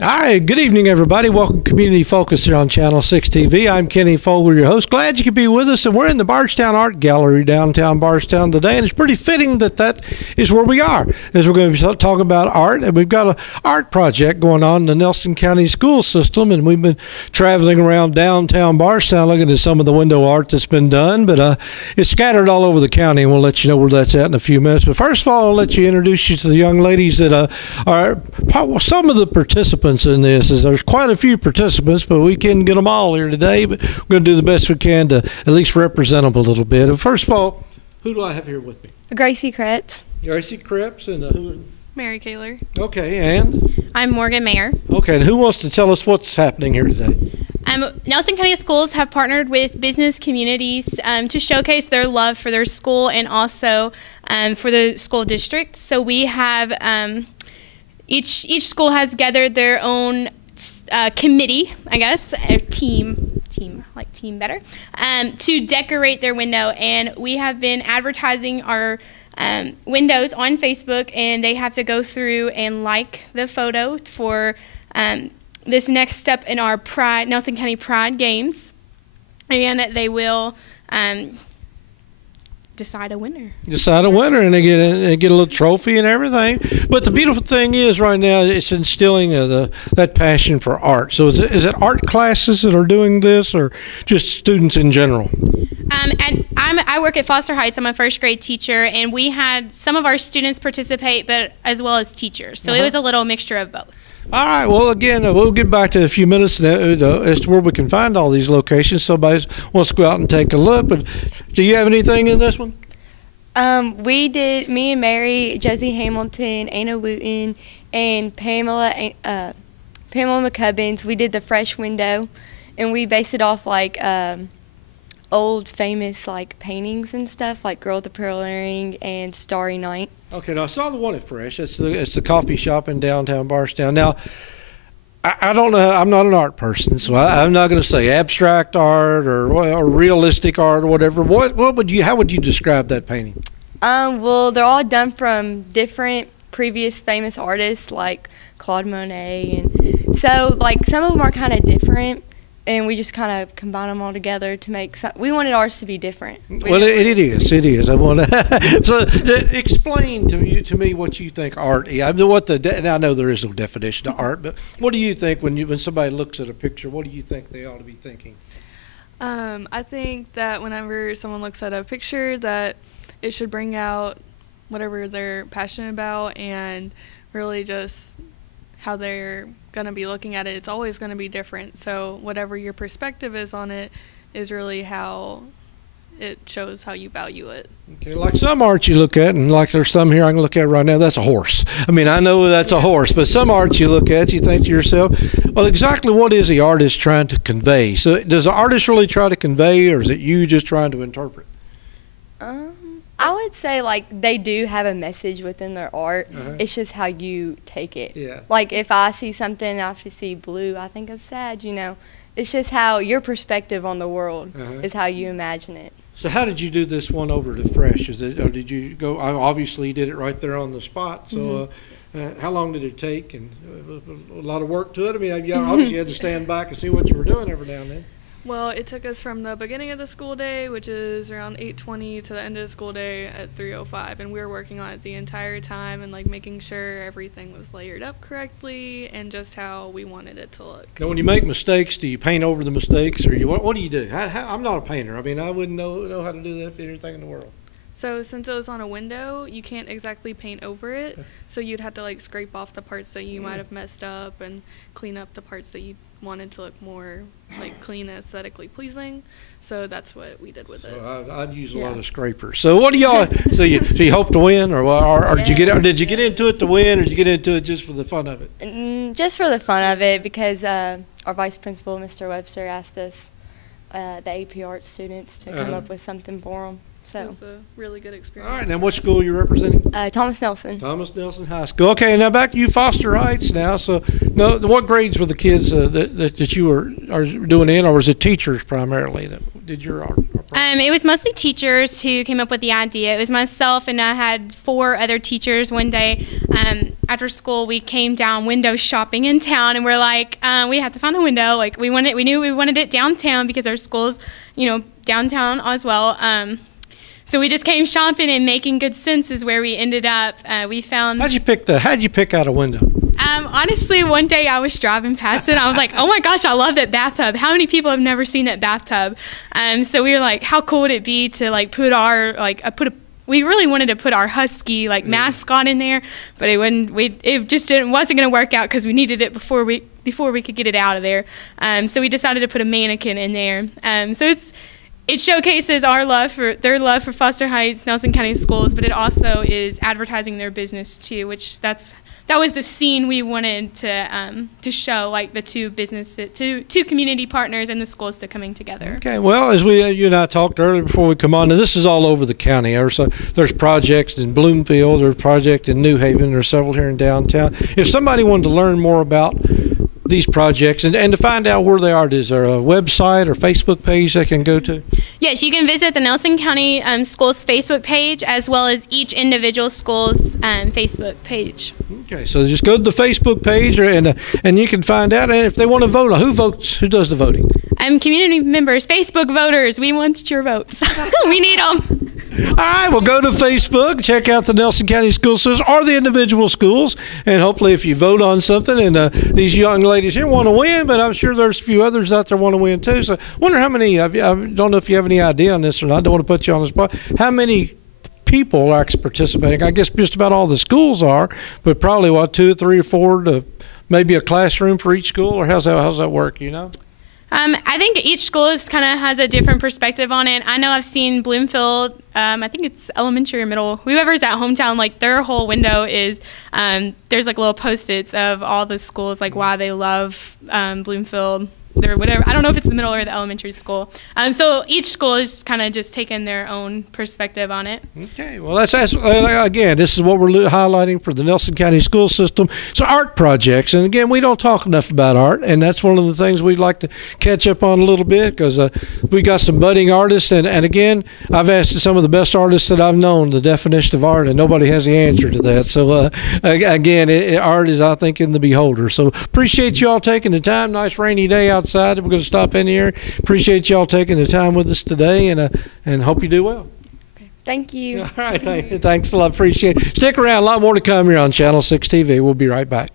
Hi, good evening, everybody. Welcome to Community Focus here on Channel 6 TV. I'm Kenny Fogler, your host. Glad you could be with us. And we're in the Bardstown Art Gallery, downtown Bardstown today. And it's pretty fitting that that is where we are, as we're going to be talking about art. And we've got an art project going on in the Nelson County school system. And we've been traveling around downtown Bardstown looking at some of the window art that's been done. But it's scattered all over the county, and we'll let you know where that's at in a few minutes. But first of all, I'll let you introduce you to the young ladies that are some of the participants in this. There's quite a few participants, but we can't get them all here today, but we're going to do the best we can to at least represent them a little bit. And first of all, who do I have here with me? Gracie Krebs. Gracie Krebs, and who? Mary Kaler. Okay, and? I'm Morgan Mayer. Okay, and who wants to tell us what's happening here today? Nelson County Schools have partnered with business communities to showcase their love for their school and also for the school district. So we have each school has gathered their own committee, I guess, a team better, to decorate their window. And we have been advertising our windows on Facebook, and they have to go through and like the photo for this next step in our Nelson County Pride Games. And they will decide a winner. And they get a little trophy and everything. But the beautiful thing is right now it's instilling that passion for art. So is it art classes that are doing this, or just students in general? And I work at Foster Heights. I'm a first grade teacher, and we had some of our students participate, but as well as teachers. So it was a little mixture of both. All right. Well, again, we'll get back to a few minutes as to where we can find all these locations. Somebody wants to go out and take a look. But do you have anything in this one? We did, me and Mary, Josie Hamilton, Anna Wooten, and Pamela McCubbins, we did the fresh window, and we based it off like old famous like paintings and stuff, like Girl with the Pearl Earring and Starry Night. Okay, now I saw the one at Fresh. It's the coffee shop in downtown Bardstown. Now, I don't know. I'm not an art person, so I'm not going to say abstract art or realistic art or whatever. How would you describe that painting? Well, they're all done from different previous famous artists like Claude Monet, and so like some of them are kind of different. And we just kind of combine them all together to make we wanted ours to be different. Well, it is. I want to. So explain to me what you think art is. And I know there is no definition to art, but what do you think when somebody looks at a picture? What do you think they ought to be thinking? I think that whenever someone looks at a picture, that it should bring out whatever they're passionate about, and really just how they're going to be looking at it. It's always going to be different. So whatever your perspective is on it is really how it shows how you value it. Okay, like some art you look at, and like there's some here I can look at right now, that's a horse. I mean, I know that's a horse, but some art you look at, you think to yourself, well, exactly what is the artist trying to convey? So does the artist really try to convey, or is it you just trying to interpret? I would say like they do have a message within their art. It's just how you take it. Yeah. Like if I see something, I see blue, I think of sad, you know. It's just how your perspective on the world is how you imagine it. So how did you do this one over to Fresh? Or did you go, obviously you did it right there on the spot. So how long did it take? And a lot of work to it? I mean, obviously you had to stand back and see what you were doing every now and then. Well, it took us from the beginning of the school day, which is around 8:20, to the end of the school day at 3:05, and we were working on it the entire time and like making sure everything was layered up correctly and just how we wanted it to look. Now, when you make mistakes, do you paint over the mistakes, or what do you do? I'm not a painter. I mean, I wouldn't know how to do that for anything in the world. So since it was on a window, you can't exactly paint over it, so you'd have to like scrape off the parts that you might have messed up and clean up the parts that you wanted to look more like clean and aesthetically pleasing. So that's what we did with it. I'd use a lot of scrapers. So what do y'all? so you hope to win, or did you get into it to win, or did you get into it just for the fun of it? Just for the fun of it, because our vice principal, Mr. Webster, asked us, the AP Art students, to come up with something for them. So it was a really good experience. All right, now what school are you representing? Thomas Nelson. Thomas Nelson High School. Okay, now back to you, Foster Heights now. So, no, what grades were the kids that you are doing in, or was it teachers primarily that did your art? It was mostly teachers who came up with the idea. It was myself, and I had 4 other teachers one day. after school, we came down window shopping in town, and we're like, we had to find a window. Like we knew we wanted it downtown because our school's, downtown as well. So we just came shopping, and Making Good Sense is where we ended up. We found. How'd you pick out a window? Honestly, one day I was driving past it, and I was like, oh my gosh, I love that bathtub. How many people have never seen that bathtub? So we were like, how cool would it be to we really wanted to put our Husky mascot in there, but it just wasn't going to work out because we needed it before we could get it out of there. So we decided to put a mannequin in there. So it showcases their love for Foster Heights, Nelson County Schools, but it also is advertising their business too, which that was the scene we wanted to show, like the two community partners and the schools to coming together. Okay, well, as you and I talked earlier before we come on, and this is all over the county. There's projects in Bloomfield, there's a project in New Haven, there's several here in downtown. If somebody wanted to learn more about these projects and to find out where they are, is there a website or Facebook page they can go to? Yes, you can visit the Nelson County Schools Facebook page as well as each individual school's Facebook page. Okay, so just go to the Facebook page and you can find out. And if they want to vote, who votes? Who does the voting? Community members, Facebook voters. We want your votes. We need them. All right, well, go to Facebook, check out the Nelson County School System or the individual schools, and hopefully if you vote on something, and these young ladies here want to win, but I'm sure there's a few others out there want to win too. So I wonder how many, I don't know if you have any idea on this or not, I don't want to put you on the spot, how many people are actually participating? I guess just about all the schools are, but probably 2, 3, or 4 to maybe a classroom for each school, or how's that work, I think each school kind of has a different perspective on it. I know I've seen Bloomfield, I think it's elementary or middle, whoever's at hometown, their whole window is, there's little Post-its of all the schools, why they love Bloomfield or whatever. I don't know if it's the middle or the elementary school. So each school is kind of just taking their own perspective on it. Okay, well, that's again, this is what we're highlighting for the Nelson County School System. So art projects, and again, we don't talk enough about art, and that's one of the things we'd like to catch up on a little bit because we got some budding artists, and again, I've asked some of the best artists that I've known the definition of art, and nobody has the answer to that. So again, art is, I think, in the beholder. So appreciate you all taking the time. Nice rainy day outside. We're going to stop in here. Appreciate y'all taking the time with us today, and hope you do well. Okay. Thank you. All right. Thanks a lot. Appreciate it. Stick around. A lot more to come here on Channel 6 TV. We'll be right back.